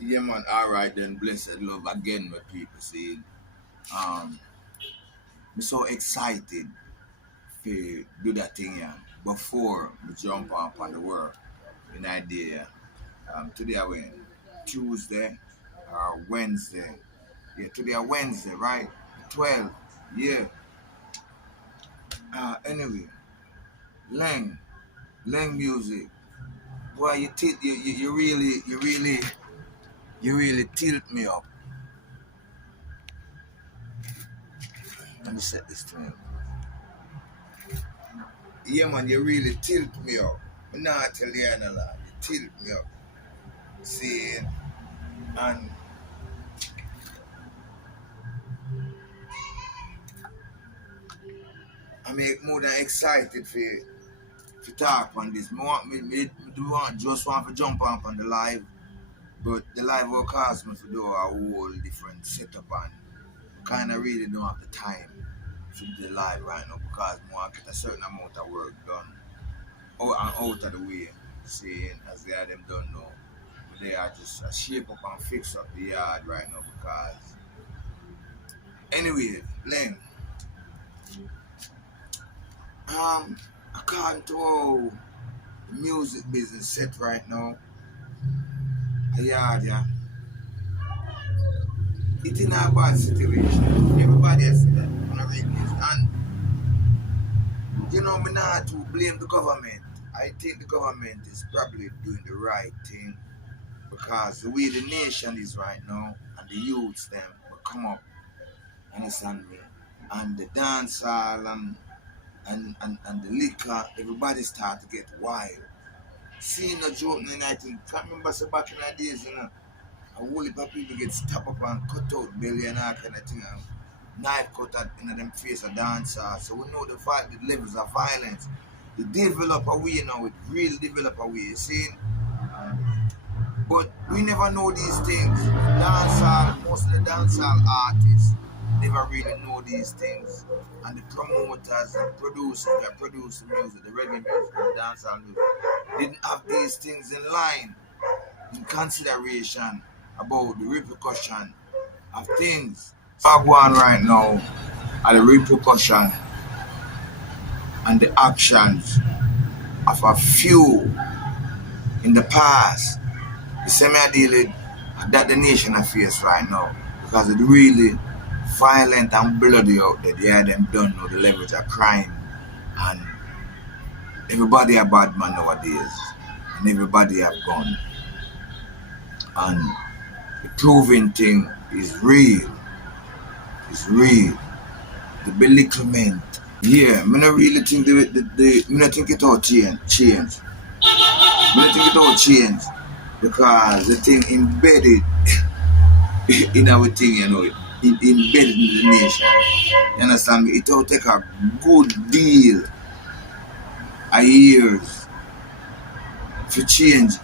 Yeah, man. All right, then. Blessed love again, my people. See, um, I'm so excited to do that thing, yeah. Before we jump up on the work, an idea. Today I went Tuesday or Wednesday. Yeah, today I Wednesday, right? 12. Yeah. Anyway, Lang, Lang music. Boy, you really tilt me up. Let me set this thing. Yeah, man, you really tilt me up. I'm not tell you a lot. You tilt me up. See, and I make more than excited for talk on this. Just want to jump up on the live, but the live will cause me to do a whole different setup and kind of really don't have the time to do the live right now because I want to get a certain amount of work done out of the way. See, as they are them done now. They are just shape up and fix up the yard right now because anyway, Len, according to how the music business set right now, a yard, yeah, it's in a bad situation. Everybody has said that on a radio news. And you know, me not to blame the government. I think the government is probably doing the right thing because the way the nation is right now and the youths them will come up, understand me, and the dance hall and the liquor, everybody start to get wild. Seeing a joke in I think, can't remember so back in the days, you know, a whole heap of people get stopped up and cut out belly and all kind of thing, and knife cut out in them face a dancer. So we know the fact the levels of violence. The develop a way now, it really develop a way, you see? But we never know these things. Dancehall, most of the dancehall artists never really know these things. And the promoters and producers that produce the music, the reggae music and the dancehall music, didn't have these things in line, in consideration about the repercussion of things. What going on right now are the repercussion and the actions of a few in the past. The same deal that the nation face right now because it's really violent and bloody out there. Yeah, them don't know the levels of crime and everybody a bad man nowadays and everybody have gun and the proving thing is real. It's real. The belittlement. Yeah, me not really think me not think it all change. Me not think it all change because the thing embedded in our thing, you know, embedded in the nation. You understand me? It will take a good deal of years to change.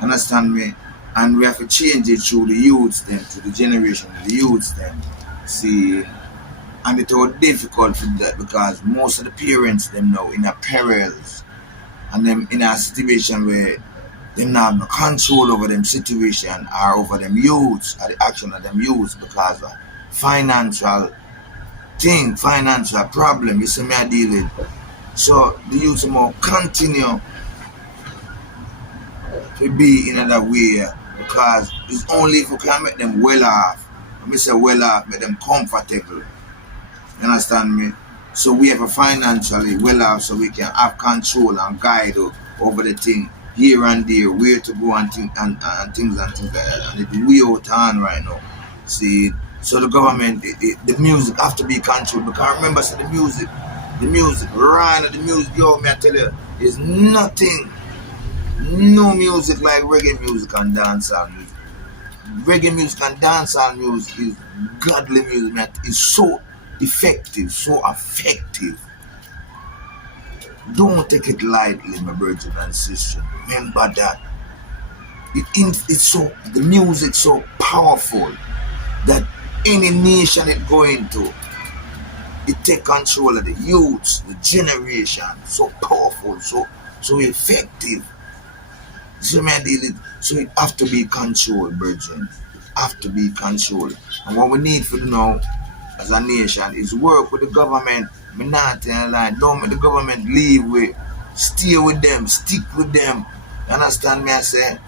Understand me? And we have to change it through the youths then, to the generation of the youths then. See, and it was difficult for that because most of the parents them now in a perils and them in a situation where they not have no control over them situation or over them youths or the action of them youths because of financial thing, financial problem. You see me I deal with. So the youths more continue to be in another way because it's only if we can make them well off. When we say well off, make them comfortable. You understand me? So we have a financially well off so we can have control and guide over the thing here and there, where to go and, things like that. And it's way out on right now. See, so the government, the music have to be controlled because remember, so the music, right? The music, yo, me I tell you, is nothing, no music like reggae music and dancehall music. Reggae music and dancehall music is godly music, man. It's so effective, so effective. Don't take it lightly, my brothers and sisters. Remember that. It's so the music so powerful that any nation it go into, it take control of the youths, the generation. So powerful, so effective. So man, deal it. So it have to be controlled, brethren. It have to be controlled. And what we need for now as a nation is work with the government. Me not tell lie. Don't make the government leave with. Stay with them. Stick with them. You understand me? I say,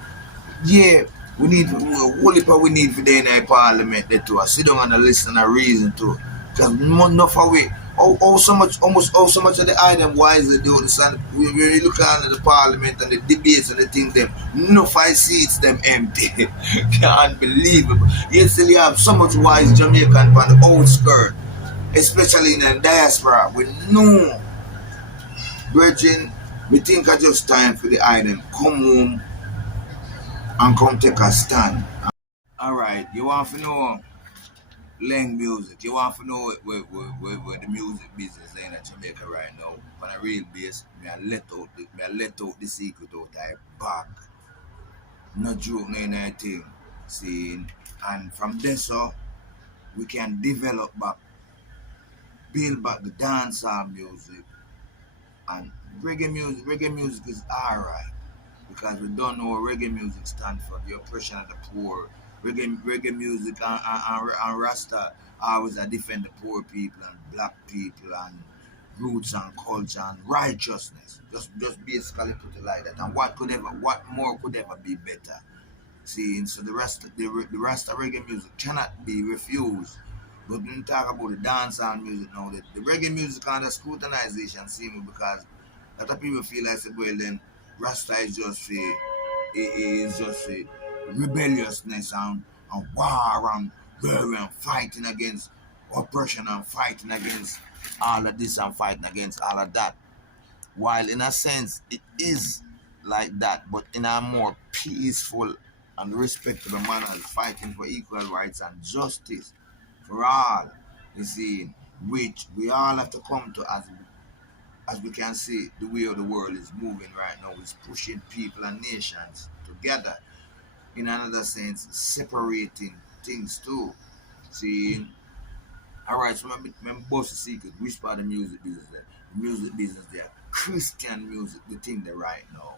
yeah, we need what we need for the in the parliament there to sit down and listen and reason to. Because enough of it. So much, almost all so much of the item wisely do understand. We really look at the parliament and the debates and the things them. Enough I seats them empty. Unbelievable. Yet still you have so much wise Jamaican on the outskirt, especially in the diaspora. We know, Virgin, we think I just time for the item. Come home and come take a stand. Alright, you want to know Leng music. You want to know where the music business is in Jamaica right now. On a real base, me I let out the secret out I back. No joke, no anything. See, and from there so we can develop back, build back the dancehall music and reggae music. Reggae music is alright. Because we don't know what reggae music stands for, the oppression of the poor. Reggae music and Rasta always defend the poor people and black people and roots and culture and righteousness. Just basically put it like that. And what more could ever be better? See, so the rest of reggae music cannot be refused. But when we talk about the dancehall music now, the reggae music under scrutinization, see me, because a lot of people feel like, well, then Rasta is just a rebelliousness and war and fighting against oppression and fighting against all of this and fighting against all of that. While in a sense it is like that, but in a more peaceful and respectable manner, fighting for equal rights and justice for all. You see, which we all have to come to as we can see, the way the world is moving right now is pushing people and nations together. In another sense, separating things too. See, all right. So my boss is secret. Which part of the music business there? The music business there. Christian music, the thing there right now.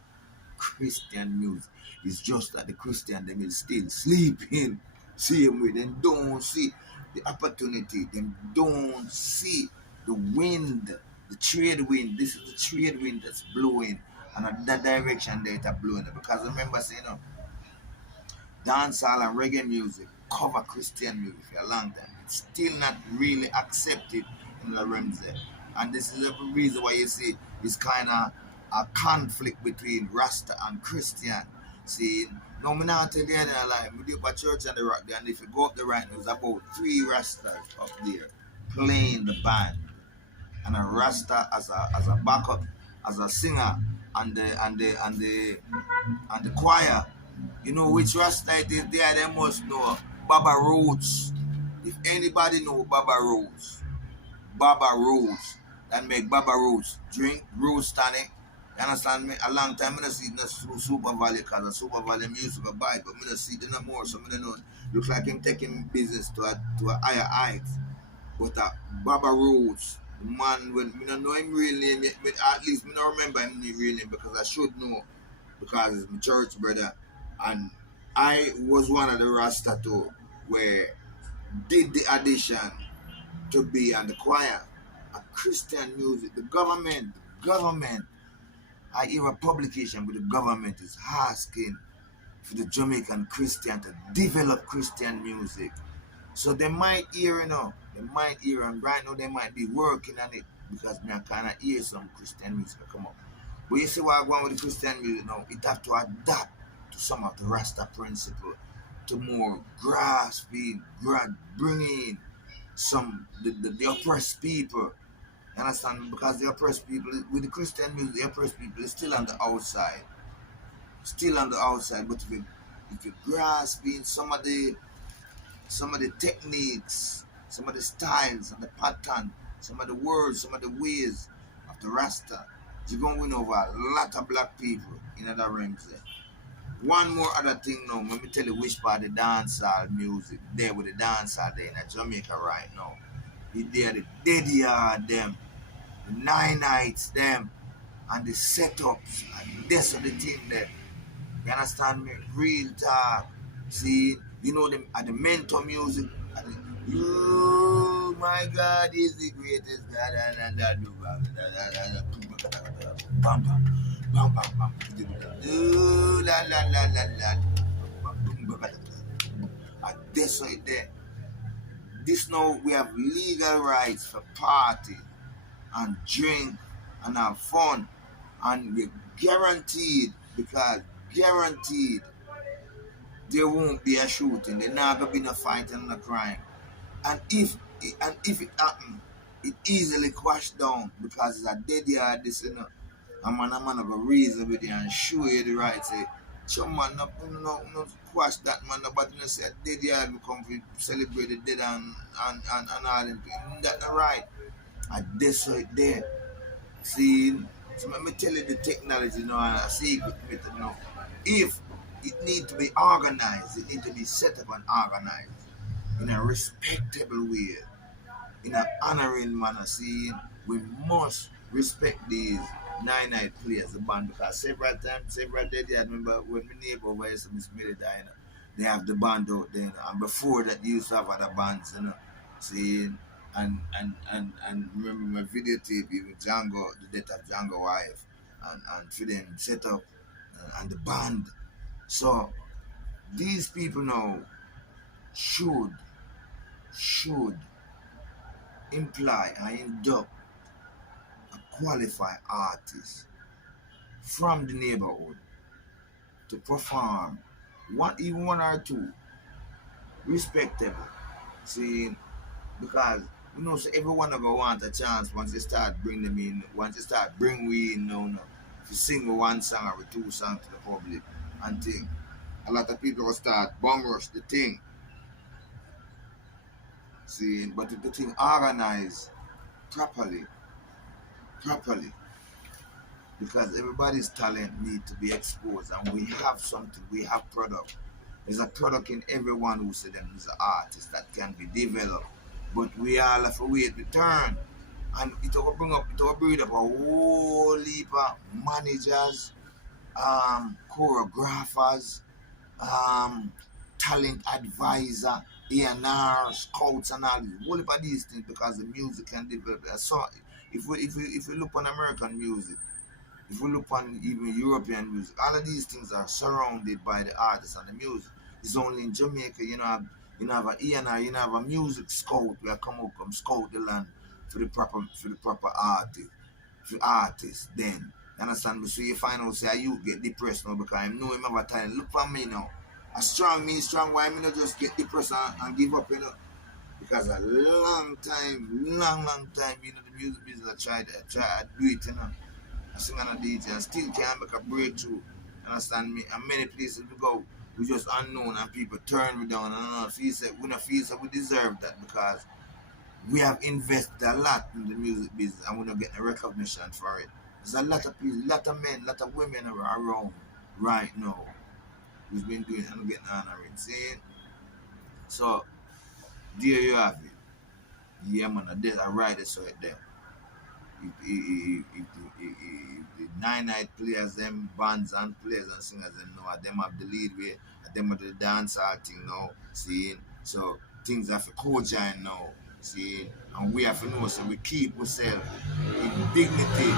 Christian music. It's just that the Christian them is still sleeping. Same way. They don't see the opportunity. They don't see the wind, the trade wind. This is the trade wind that's blowing and that direction that are blowing. Because remember saying, dancehall and reggae music cover Christian music for a long time. It's still not really accepted in the realms there. And this is the reason why you see it's kind of a conflict between Rasta and Christian. See, no, me not tell you that like we do a church and the rock there, and if you go up the right, there's about 3 Rastas up there playing the band, and a Rasta as a backup, as a singer, and the choir. You know which Rasta it is there, they must know Baba Roots. If anybody know Baba Roots, that make Baba Roots drink Roots tonic. You understand me? A long time I don't see it through Super Valley because the Super Valley music a buy, but I don't see it no more. So I don't know. Looks like him taking business to a higher height. But Baba Roots, the man when I don't know him real name, at least I don't remember him real name because I should know because it's my church brother. And I was one of the Rasta too, where did the audition to be on the choir. A Christian music, the government, I hear a publication but the government is asking for the Jamaican Christian to develop Christian music. So they might hear, they might hear, and right now they might be working on it because me kind of hear some Christian music come up. But you see what I want with the Christian music now, it have to adapt to some of the Rasta principle, to more grasping, bringing some the oppressed people. You understand? Because the oppressed people with the Christian music, the oppressed people is still on the outside, still on the outside. But if you grasping some of the techniques, some of the styles and the pattern, some of the words, some of the ways of the Rasta, you're gonna win over a lot of black people in other realms there. One more other thing now, let me tell you which part of the dancehall music there with the dancehall there in Jamaica right now. It there the dead yard them, the 9 nights them, and the setups and this of the thing there. You understand me? Real talk. See, you know them at the mentor music. You, my God, is the greatest God, and bam, bam, bam, bam, bam. La la la la la. And this right there. This now we have legal rights for party and drink and have fun, and we're guaranteed, because guaranteed there won't be a shooting, there not gonna be no fighting and no crime. And if it happen, it easily quash down because it's a dead yard, this, you know. A man go reason with you and show you the right say. So man, no quash that man, nobody no say dead yard we come to celebrate the dead and all them things. That not right. And this right there. See, so let me tell you the technology, you know, and a secret method, you know. If it need to be organized, it need to be set up and organized in a respectable way, in an honoring manner. See, we must respect these nine-night players, the band, because several days, I remember when my neighbor over here, Miss Millie died, you know, they have the band out there, you know, and before that, they used to have other bands, you know. See, and remember my videotape, even Django, the death of Django wife, and for them set up and the band. So these people now should should imply and induct a qualified artist from the neighborhood to perform one, even one or two, respectable. See, because you know, so everyone of want a chance once you start bring them in, once you start bring we in now, to sing with one song or with two songs to the public and thing. A lot of people will start bum rush the thing. See, but if the thing organized properly, properly, because everybody's talent need to be exposed and we have something, we have product. There's a product in everyone who said them is an artist that can be developed. But we all have to wait to turn. And it will bring up a whole heap of managers, choreographers, um, talent advisor, A&R, scouts and all these. Whole heap of these things because the music can develop. So if we look on American music, if we look on even European music, all of these things are surrounded by the artists and the music. It's only in Jamaica, you know have an E&I, you know have a music scout where come up come scout the land for the proper artists then. You understand me? So you find out say you get depressed now because I know him have a talent. Look for me now. A strong me strong, why me not just get depressed and give up, you know? Because a long time, long time, you know, the music business I try to do it, you know. I sing on a DJ and still can't make a breakthrough. Understand me? And many places we go, we just unknown and people turn me down and I don't feel that we don't feel that we deserve that because we have invested a lot in the music business and we're not getting recognition for it. There's a lot of people, a lot of men, a lot of women around right now who's been doing it and getting honored. See? So there you have it. Yeah man, I write this right there. If the nine-night players, them bands and players and singers, them know them have the lead way, them have the dance thing now, see. So things have to co-join now, see. And we have to know, so we keep ourselves in dignity,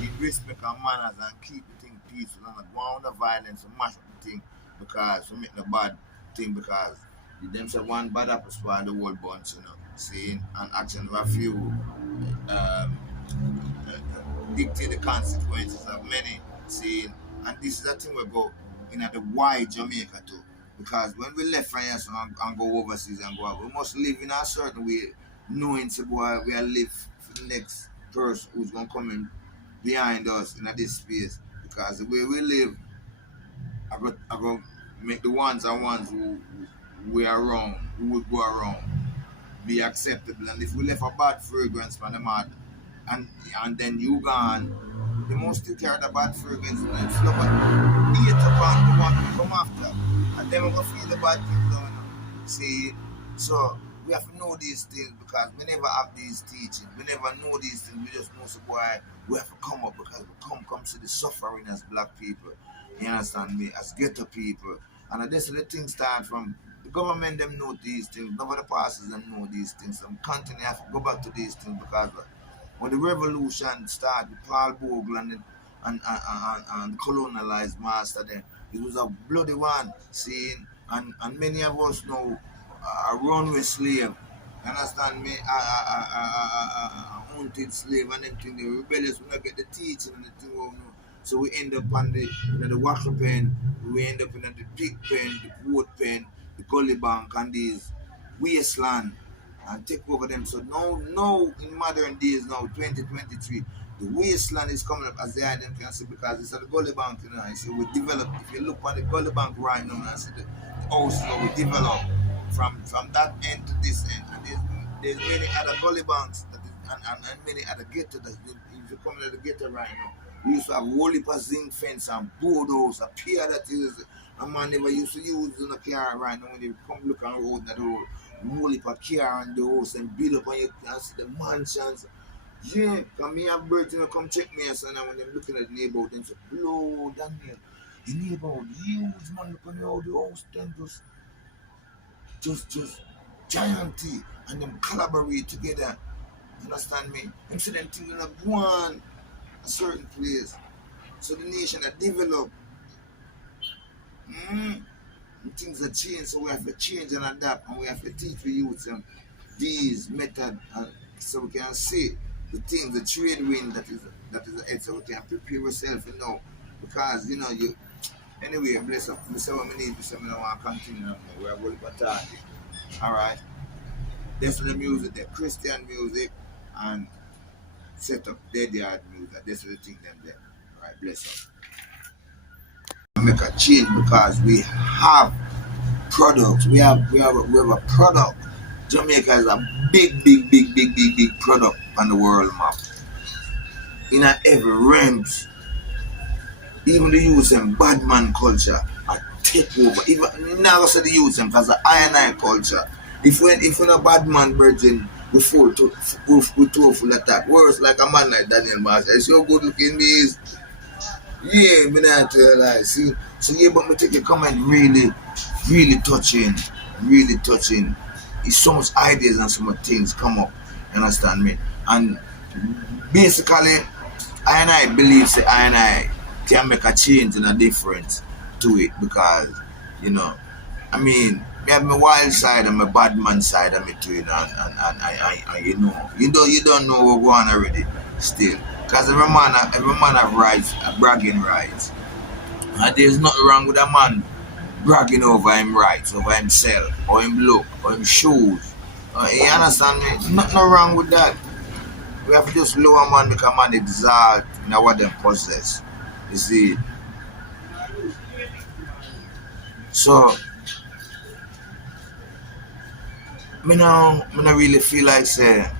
in respect and manners, and keep the thing peaceful and not go on the violence and mash up the thing because we make the bad thing because them say one bad apple spoil the whole bunch, you know, see. And action of a few. Um, Dictate the consequences of many saying, and this is the thing we go in at the wide Jamaica too. Because when we left from here so and go overseas and go out, we must live in a certain way, knowing so boy we are live for the next person who's gonna come in behind us in this space. Because the way we live, I go make the ones and ones who we are wrong, who would go around, be acceptable. And if we left a bad fragrance from the mad and then you gone, the most still carry the bad fragrance and it's love eat upon the one to come after. And then we go feel the bad things down. See, so we have to know these things because we never have these teachings. We never know these things. We just know so why we have to come up because we come to the suffering as black people. You understand me? As ghetto people. And this is the thing start from the government them know these things, government passes them know these things. Some continue have to go back to these things because when the revolution started with Paul Bogle and colonialized master then, it was a bloody one scene and many of us know a runway slave. You understand me? A hunted slave and them thing, the rebellious when I get the teaching and the thing we know. So we end up on the water pen, we end up in the pig pen, the wood pen, the gully bank and these wasteland and take over them. So now in modern days now, 2023, the wasteland is coming up as the item can see because it's at the gully bank, you know. I see we develop if you look at the gully bank right now and see the house now we develop from that end to this end. And there's many other gully banks that is, and many other ghetto that if you come to the ghetto right now. We used to have whole heap of zinc fence and bulldoze, a pier that is a man never used to use in a car right now when you come look on the road that road. Whole heap of car and the house and build up and you can see the mansions. Yeah, come me have birds you know, come check me and so now when they're looking at the neighborhood they say, blow Daniel. The neighborhood huge man look on all the house then just gianty and them collaborate together. Understand me? Them see them things gonna go on a certain place. So the nation that develop, mm, things that change. So we have to change and adapt, and we have to teach the youth these methods, so we can see the things, the trade wind that is ahead, so we can prepare ourselves, you know, because you know you. Anyway, bless up. Bless what we need. Bless what we don't want to continue. We are going to talk. All right. That's the music, the Christian music, and set up dead yard music. That's the thing them there. All right. Bless up. Make a change because we have products. We have a product. Jamaica is a big product on the world map. In a every realms, even the youth and bad man culture are take over. Even now I say the youth because the I culture. If we not bad man virgin, we too full attack. Worse like a man like Daniel Marshall. It's so good looking these. Yeah, me not tell you lie. See, so yeah, but me take a comment really touching, really touching. It's so much ideas and so much things come up. You understand me? And basically, I believe say I can make a change and a difference to it because you know, I mean, me have my wild side and my bad man side of me too, you know, and you don't know what going on already still. Because every man have rights, bragging rights. And there's nothing wrong with a man bragging over him rights, over himself, or him look, or him shoes. You understand me? Nothing wrong with that. We have to just lower man make a man exalt in what them possess. You see. So me now really feel like say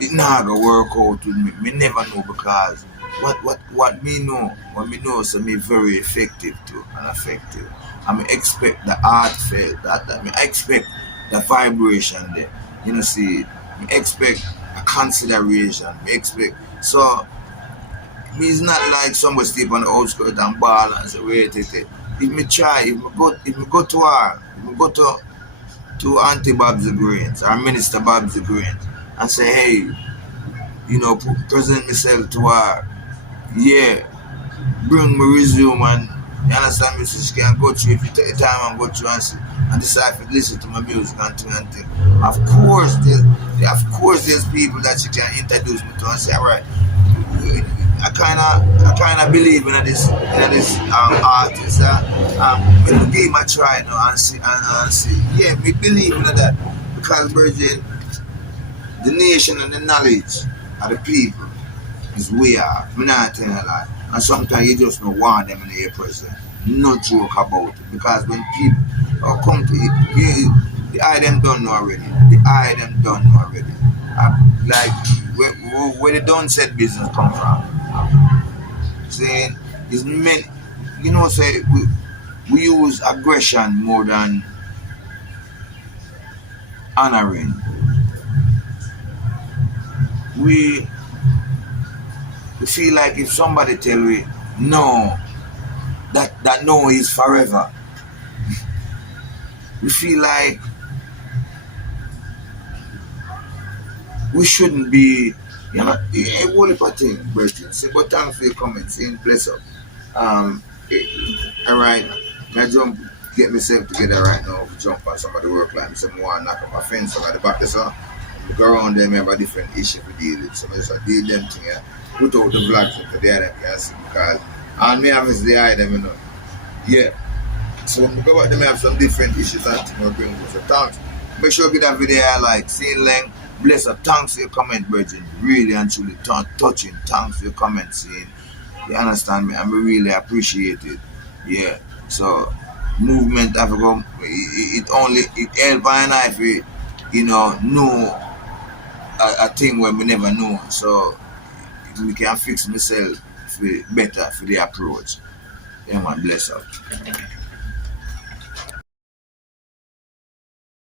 it not gonna work out with me. Me never know because what me know so me very effective too and effective. I me expect the heartfelt that me expect the vibration there. You know see me expect a consideration. Me expect so me is not like somebody sleep on the outskirts and ball and say wait. If me try, if me go to her, if me go to Auntie Babsy Grains or Minister Babsy Grains and say, hey, you know, present myself to her. Yeah, bring me resume and you understand me, so she can go through if you take the time and go through and decide to listen to my music and thing. Of course, there's people that she can introduce me to and say, all right, I kinda believe in this artist. Me give him a try now and see. Yeah, me believe in that because Virgin, the nation and the knowledge of the people is way off. Me not telling a lie. And sometimes you just don't want them in the present. No joke about it. Because when people come to it, the eye them done know already. The eye them done know already. Like where the done said business come from. Saying is meant say we use aggression more than honoring. We feel like if somebody tell we no, that no is forever. We feel like we shouldn't be, a whole heap of things, brethren. Say, but thanks for your comments, saying bless up. Um, all right, I jump, get myself together right now, jump on some of the work line. Some more knock on my fence over the back, so go around them, have a different issue to deal with. So I just deal them thing, put out the vlogs into the other can see because and me have is the eye them, Yeah. So when we go back, them have some different issues and things we're bringing. So thanks. Make sure you get that video I like. Seeing Leng, bless up. Thanks for your comment, Virgin. Really and truly touching. Thanks for your comment, seeing. You understand me? And we really appreciate it. Yeah. So movement have to go. It only it help and I if know a thing when we never know. So we can fix myself for better for the approach. Yeah man, bless up.